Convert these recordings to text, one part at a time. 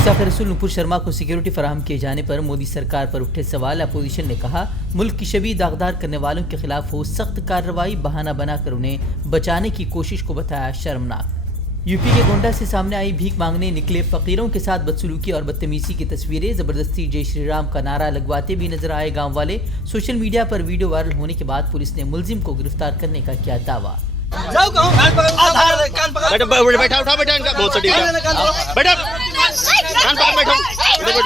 गुस्ताख रसूल नुपुर शर्मा को सिक्योरिटी फराहम किए जाने पर मोदी सरकार पर उठे सवाल। अपोजिशन ने कहा मुल्क की शबीह दागदार करने वालों के खिलाफ हो सख्त कार्रवाई, बहाना बनाकर उन्हें बचाने की कोशिश को बताया शर्मनाक। यूपी के गोंडा से सामने आई भीख मांगने निकले फकीरों के साथ बदसलूकी और बदतमीजी की तस्वीरें। जबरदस्ती जय श्री राम का नारा लगवाते भी नजर आए गांव वाले। सोशल मीडिया पर वीडियो वायरल होने के बाद पुलिस ने मुलजिम को गिरफ्तार करने का किया दावा। बैठा उठा बेटा इनका बहुत सटीक है। बैठा कान पकड़ बैठो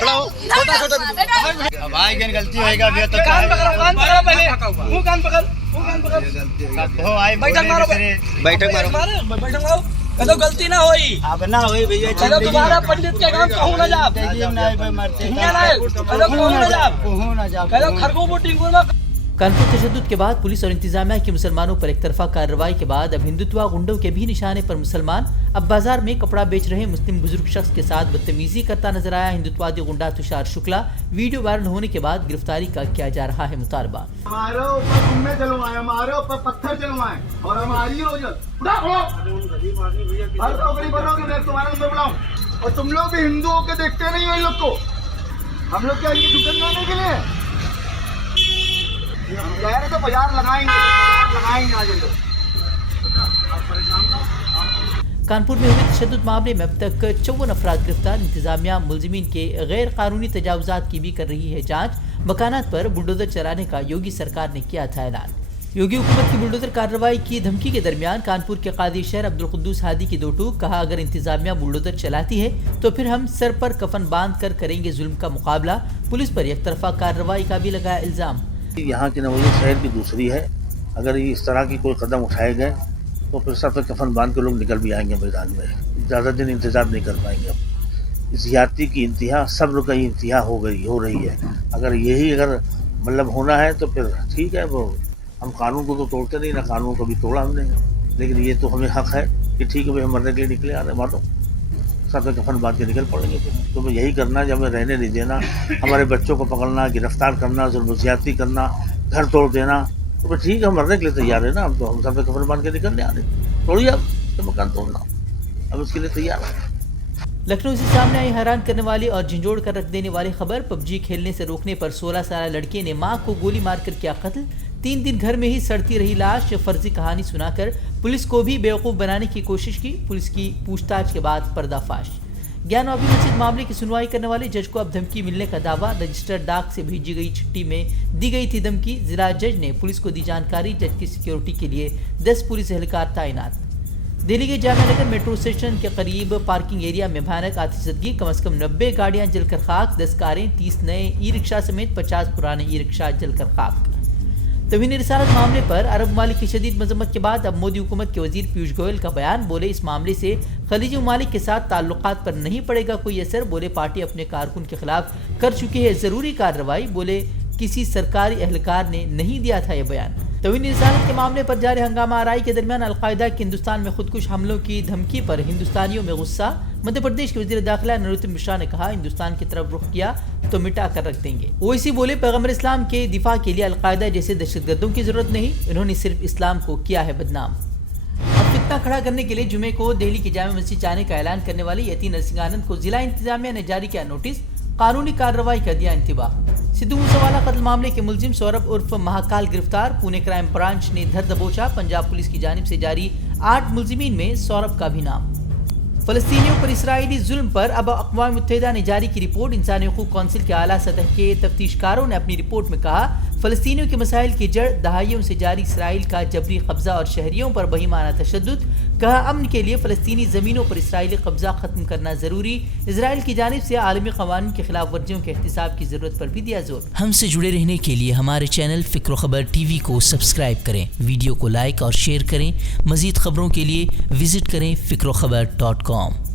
खड़ा हो। भाई क्या गलती होएगा अभी तो कान पकड़ पहले मुंह कान पकड़ हो आई बैठक मारो बैठक मारो कदो गलती ना होई अब ना होई भैया चलो तुम्हारा पंडित के काम कहूं ना जा कदो खरगो बोटिंग में। कानपुर तशद्दुद के बाद पुलिस और इंतजामिया की मुसलमानों पर एक तरफा कार्रवाई के बाद अब हिंदुत्वा गुंडों के भी निशाने पर मुसलमान। अब बाजार में कपड़ा बेच रहे मुस्लिम बुजुर्ग शख्स के साथ बदतमीजी करता नजर आया हिंदुत्वादी गुंडा तुषार शुक्ला। वीडियो वायरल होने के बाद गिरफ्तारी का किया जा रहा है मुतालबा। हमारे ऊपर गुम्मे चलवाए, हमारे ऊपर पत्थर चलवाए और हमारी और तुम लोग भी हिंदुओं के देखते नहीं हो इन लोग को। हम लोग क्या ये दुकान लाने के लिए कह रहे तो बाजार लगाएंगे आज लोग। कानपुर में हुए तशद्दुद मामले में अब तक 54 अफराद गिरफ्तार। इंतजामिया मुलजिमीन के गैर कानूनी तजावुजात की भी कर रही है जांच। मकानात पर बुलडोजर चलाने का योगी सरकार ने किया था ऐलान। योगी हुकूमत की बुलडोजर कार्रवाई की धमकी के दरमियान कानपुर के कादी शहर अब्दुल कुद्दूस हादी की दो टूक। कहा अगर इंतजामिया बुलडोजर चलाती है तो फिर हम सर पर कफन बांध कर करेंगे जुल्म का मुकाबला। पुलिस पर एक तरफा कार्रवाई का भी लगाया इल्जाम। यहाँ की नवाज़ शहर की दूसरी है। अगर ये इस तरह की कोई कदम उठाए गए तो फिर सर पर कफन बांध के लोग निकल भी आएंगे मैदान में। ज़्यादा दिन इंतजार नहीं कर पाएंगे। अब ज़्यादती की इंतहा, सब्र का इंतहा हो रही है। अगर यही मतलब होना है तो फिर ठीक है। वो हम कानून को तो तोड़ते नहीं, ना कानून को भी तोड़ा हमने, लेकिन ये तो हमें हक है कि ठीक है भाई हम मरने के लिए निकले आ रहे मानो सर पे कफन बांध के निकल पड़ेंगे। तो मैं यही करना, जब हमें रहने नहीं देना, हमारे बच्चों को पकड़ना, गिरफ्तार करना, जुल्म ज़्यादती करना, घर तोड़ देना, तो फिर ठीक है हम मरने के लिए तैयार है ना। हम तो हम सर पे कफन बांध के निकलने आ रहे, तोड़िए अब तो मकान तोड़ना, अब इसके लिए तैयार है। लखनऊ से सामने आई हैरान करने वाली और झंझोड़ कर रख देने वाली खबर। पबजी खेलने से रोकने पर 16 साल लड़के ने मां को गोली मारकर किया कत्ल। 3 दिन घर में ही सड़ती रही लाश। फर्जी कहानी सुनाकर पुलिस को भी बेवकूफ़ बनाने की कोशिश की। पुलिस की पूछताछ के बाद पर्दाफाश। ज्ञानवापी मस्जिद मामले की सुनवाई करने वाले जज को अब धमकी मिलने का दावा। रजिस्टर्ड डाक से भेजी गई चिट्ठी में दी गई थी धमकी। जिला जज ने पुलिस को दी जानकारी। जज की सिक्योरिटी के लिए 10 पुलिस एहलकार तैनात। दिल्ली के जामिया नगर मेट्रो स्टेशन के करीब पार्किंग एरिया में भयानक आतिशबाजी। कम से कम 90 गाड़ियां जलकर खाक, 10 कारें, 30 नए ई रिक्शा समेत 50 पुराने ई रिक्शा जलकर खाक। तवीन रिसालत मामले पर अरब ममालिक की शदीद मजम्मत के बाद अब मोदी हुकूमत के वजीर पीयूष गोयल का बयान। बोले इस मामले से खलीजी ममालिक के साथ ताल्लुकात पर नहीं पड़ेगा कोई असर। बोले पार्टी अपने कारकुन के खिलाफ कर चुकी है जरूरी कार्रवाई। बोले किसी सरकारी एहलकार ने नहीं दिया था यह बयान। तवीन रिसालत के मामले पर जारी हंगामा आराई के दरमियान अलकायदा के हिंदुस्तान में खुदकुश हमलों की धमकी पर हिंदुस्तानियों में गुस्सा। मध्य प्रदेश के वजीर दाखिला नरोत्तम मिश्रा ने कहा हिंदुस्तान की तरफ रुख किया तो मिटा कर रख देंगे। ओवैसी बोले पैगम्बर इस्लाम के दिफा के लिए अलकायदा जैसे दहशतगर्दों की जरूरत नहीं, इन्होंने सिर्फ इस्लाम को किया है बदनाम। अब फितना खड़ा करने के लिए जुमे को दिल्ली की जामे मस्जिद जाने का ऐलान करने वाली यती नरसिंह आनंद को जिला इंतजामिया ने जारी किया नोटिस। कानूनी कार्रवाई का दिया इंतबाह। सिद्धू मूसेवाला कत्ल मामले के मुलजिम सौरभ उर्फ महाकाल गिरफ्तार। पुणे क्राइम ब्रांच ने धर दबोचा। पंजाब पुलिस की जानिब से जारी 8 मुलजिमीन में सौरभ का भी नाम। फलस्तीनियों पर इसराइली जुल्म पर अब अक़वाम मुत्तहिदा ने जारी की रिपोर्ट। इंसानी हकूक़ कौंसिल के आला सतह के तफ्तीशकारों ने अपनी रिपोर्ट में कहा फलस्तीनियों के मसाइल की जड़ दहाइयों से जारी इसराइल का जबरी कब्जा और शहरियों पर बहिमाना तशद्दुद। कहा अमन के लिए फलस्तीनी ज़मीनों पर इसराइली कब्जा ख़त्म करना ज़रूरी। इसराइल की जानिब से आलमी क़वानीन के खिलाफ वर्जियों के एहतिसाब की ज़रूरत पर भी दिया जोर। हमसे जुड़े रहने के लिए हमारे चैनल फ़िक्र ख़बर TV को सब्सक्राइब करें, वीडियो को लाइक और शेयर करें। मज़ीद ख़बरों के लिए विज़िट करें फ़िक्रोख़बर.com।